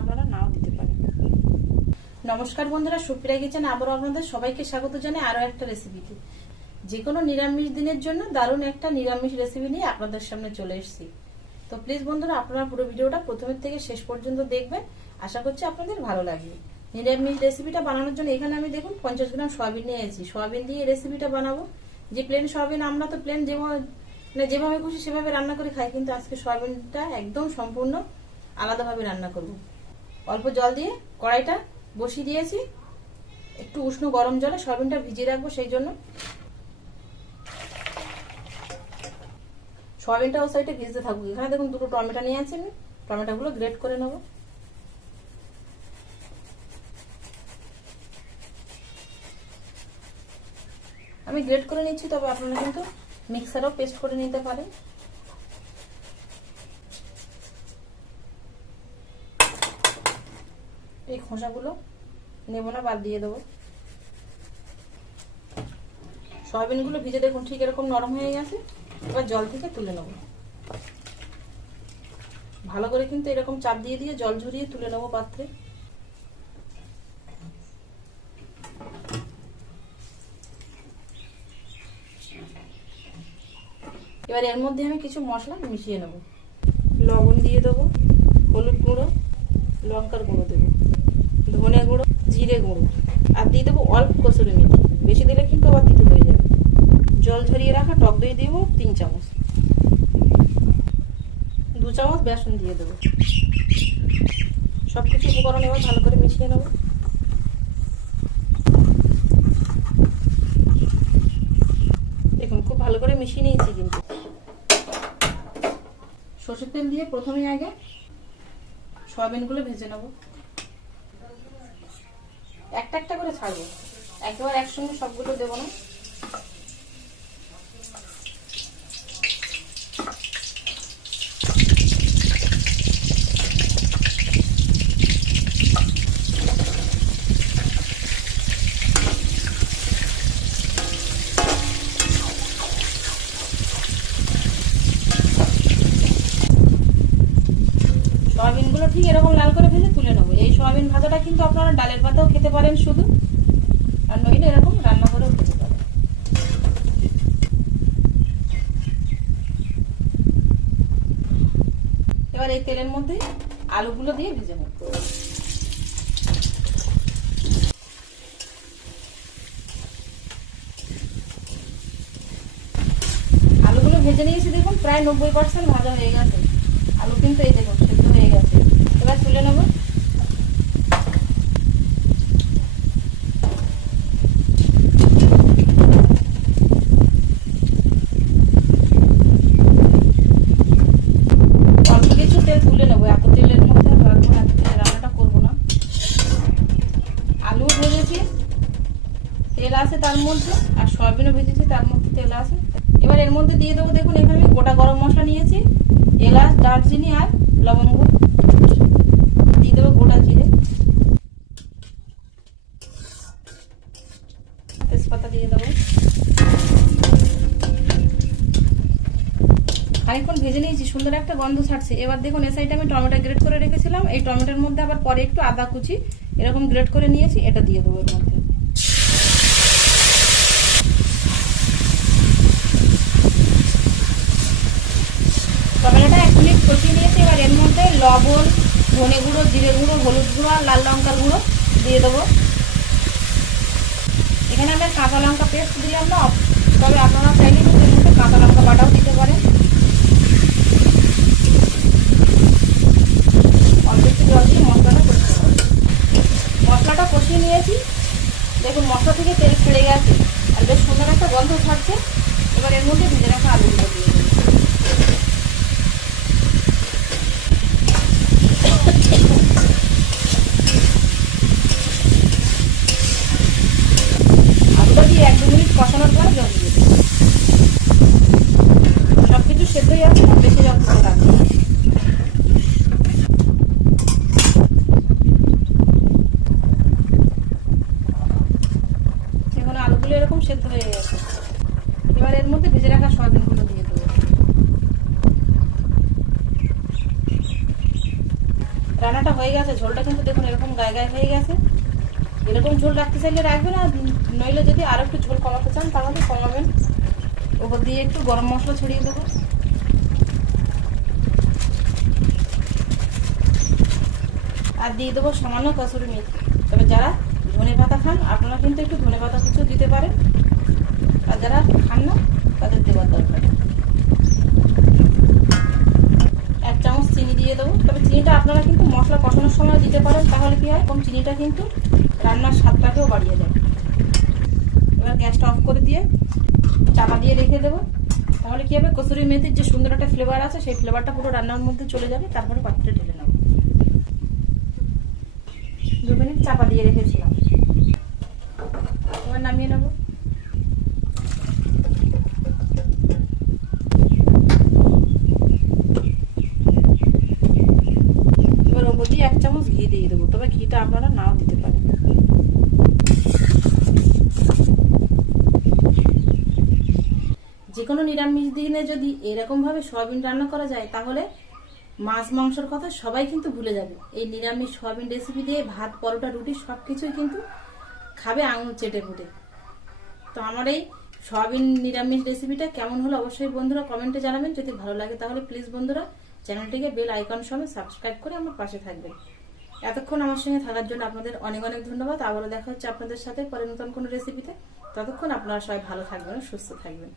আপনারা নাও দিতে পারেন। নমস্কার বন্ধুরা, সুপ্রিয়া কিচেনে আবারও আপনাদের সবাইকে স্বাগত জানাই আরো একটা রেসিপিতে। যে কোনো নিরামিষ দিনের জন্য দারুণ একটা নিরামিষ রেসিপি নিয়ে আপনাদের সামনে চলে এসেছি। তো প্লিজ বন্ধুরা, আপনারা পুরো ভিডিওটা প্রথমের থেকে শেষ পর্যন্ত দেখবেন, আশা করছি আপনাদের ভালো লাগবে। নিরামিষ রেসিপিটা বানানোর জন্য এখানে আমি দেখুন 50 গ্রাম সয়াবিন নিয়েছি। সয়াবিন দিয়ে রেসিপিটা বানাবো। যে প্লেন সয়াবিন, আমরা তো প্লেন যেভাবে খুশি সেভাবে রান্না করে খাই, কিন্তু আজকে সয়াবিনটা একদম সম্পূর্ণ আলাদাভাবে রান্না করব। অল্প জল দিয়ে কড়াইটা বসিয়ে দিয়েছি, একটু উষ্ণ গরম জলে সয়াবিনটা ভিজিয়ে রাখবো। সেই জন্য সয়াবিনটা ও সাইডে ভিজতে থাকবো। এখানে দেখুন দুটো টমেটো নিয়ে আছি, আমি টমেটোগুলো গ্রেট করে নেব। আমি গ্রেট করে নিচ্ছি, তবে আপনারা কিন্তু মিক্সারও পেস্ট করে নিতে পারেন। এই খোসাগুলো নেব না, বাদ দিয়ে দেবো। সয়াবিনগুলো ভিজে দেখুন ঠিক এরকম নরম হয়ে গেছে। এবার জল থেকে তুলে নেব। ভালো করে কিন্তু এরকম চাপ দিয়ে দিয়ে জল ঝরিয়ে তুলে নেব পাত্রে। এবার এর মধ্যে আমি কিছু মশলা মিশিয়ে নেব। লবণ দিয়ে দেবো, হলুদ গুঁড়ো, লঙ্কার গুঁড়ো দেবো, ধনে গুঁড়ো, জিরে গুঁড়ো, আর দিয়ে দেবো অল্প কসুরি মেথি। বেশি দিলে কিন্তু আবার তিতো হয়ে যাবে। জল ঝরিয়ে রাখা টক দই দিব 3 চামচ, 2 চামচ বেসন দিয়ে দেবো। সবকিছু উপকরণ এবার ভালো করে মিশিয়ে নেব। দেখুন খুব ভালো করে মিশিয়ে নিয়েছি। কিন্তু সরষের তেল দিয়ে প্রথমে আগে সয়াবিনগুলো ভেজে নেব। একটা একটা করে ছাড়বো, একেবারে একসঙ্গে সবগুলো দেবো না। সয়াবিনগুলো ঠিক এরকম লাল করে ভেজে তুলে নেবো। এই সয়াবিন ভাজাটা কিন্তু আপনারা ডালের পাতাও খেতে পারেন শুধু, আর নইলে এরকম রান্না করেও খেতে পারেন। এবার এই তেলের মধ্যে আলুগুলো দিয়ে ভেজে নেব। আলুগুলো ভেজে নিয়েছি, দেখুন প্রায় 90% ভাজা হয়ে গেছে। আলু কিন্তু এই দেখুন সেদ্ধ হয়ে গেছে। এবার তুলে নেব। অল্প কিছু তেল তুলে নেবো, এত তেলের মধ্যে রান্নাটা করবো না। আলু ভেজেছি, তেল আছে তার মধ্যে, আর সয়াবিনও ভেজেছি তার মধ্যে তেল আছে। এবার এর মধ্যে দিয়ে দেবো, দেখুন এখানে আমি গোটা গরম মশলা নিয়েছি, এলাচ, দারচিনি আর লবঙ্গ। দিয়ে দেবো গোটা জিরে, তেজপাতা দিয়ে দেবো। খানিকক্ষণ ভেজে নিয়েছি, সুন্দর একটা গন্ধ ছাড়ছে। এবার দেখুন এই সাইডে আমি টমেটো গ্রেট করে রেখেছিলাম, এই টমেটোর মধ্যে আবার পরে একটু আদা কুচি এরকম গ্রেট করে নিয়েছি, এটা দিয়ে দেবো এর মধ্যে। টমেটোটা 1 মিনিট কষিয়ে নিয়েছি। এবার এর মধ্যে লবণ, ধনে গুঁড়ো, জিরে গুঁড়ো, হলুদ গুঁড়ো আর লাল লঙ্কার গুঁড়ো দিয়ে দেবো। এখানে আমি কাঁচা লঙ্কা পেস্ট দিলাম না, তবে আপনারা চাইলে এর মধ্যে কাঁচা লঙ্কা বাটাও দিতে পারেন। অল্প একটু জল দিয়ে মশলাটা কষতে হবে। মশলাটা কষিয়ে নিয়েছি, দেখুন মশলা থেকে তেল ছেড়ে গেছে আর বেশ সুন্দর একটা গন্ধ ছাড়ছে। এবার এর মধ্যে ভেজে রাখা আলুগুলো দিয়ে দেবো। আলুটা দিয়ে 1-2 মিনিট কষানোর পর জল দিয়ে দেবো। সবকিছু সেদ্ধ হয়ে যাচ্ছে, বেশি জল দিতে লাগবে। এখন আলুগুলো এরকম সেদ্ধ হয়ে গেছে। এবার এর মধ্যে ভেজে রাখা সয়াবিনগুলো দিয়ে দেবো। রান্নাটা হয়ে গেছে, ঝোলটা কিন্তু দেখুন এরকম গায়ে গায়ে হয়ে গেছে। এরকম ঝোল রাখতে চাইলে রাখবেন, আর নইলে যদি আরো একটু ঝোল কমাতে চান তাহলে কমাবেন। ওপর দিয়ে একটু গরম মশলা ছড়িয়ে দেবো, আর দিয়ে দেবো সামান্য কসুরি মেথি। তবে যারা ধনে পাতা খান আপনারা কিন্তু একটু ধনে পাতা কিছু দিতে পারেন, আর যারা খান না তাদের দেওয়ার দরকার। 1 চামচ চিনি দিয়ে দেবো। তবে চিনিটা আপনারা কিন্তু মশলা কষানোর সময় দিতে পারেন, তাহলে কি হয় কম চিনিটা কিন্তু রান্নার স্বাদটাকেও বাড়িয়ে দেয়। এবার গ্যাসটা অফ করে দিয়ে চাপা দিয়ে রেখে দেবো। তাহলে কি হবে, কসুরি মেথির যে সুন্দর একটা ফ্লেভার আছে সেই ফ্লেভারটা পুরো রান্নার মধ্যে চলে যাবে। তারপরে পাত্রে ঢেলে নেব। 2 মিনিট চাপা দিয়ে রেখেছিলাম, এবার নামিয়ে নেব। এবার ওপর দিয়ে 1 চামচ ঘি দিয়ে দেবো, তবে ঘিটা আপনারা নাও দিতে পারেন। যে কোনো নিরামিষ দিনে যদি এরকম ভাবে সয়াবিন রান্না করা যায় তাহলে মাছ মাংসের কথা সবাই কিন্তু ভুলে যাবে। এই নিরামিষ সয়াবিন রেসিপি দিয়ে ভাত, পরোটা, রুটি সবকিছুই কিন্তু খাবে আঙুল চেটে পুটে। তো আমার এই সয়াবিন নিরামিষ রেসিপিটা কেমন হলো অবশ্যই বন্ধুরা কমেন্টে জানাবেন। যদি ভালো লাগে তাহলে প্লিজ বন্ধুরা চ্যানেলটিকে বেল আইকন সহ সাবস্ক্রাইব করে আমার পাশে থাকবেন। এতক্ষণ আমার সঙ্গে থাকার জন্য আপনাদের অনেক অনেক ধন্যবাদ। আবারও দেখা হচ্ছে আপনাদের সাথে পরে নতুন কোনো রেসিপিতে। ততক্ষণ আপনারা সবাই ভালো থাকবেন, সুস্থ থাকবেন।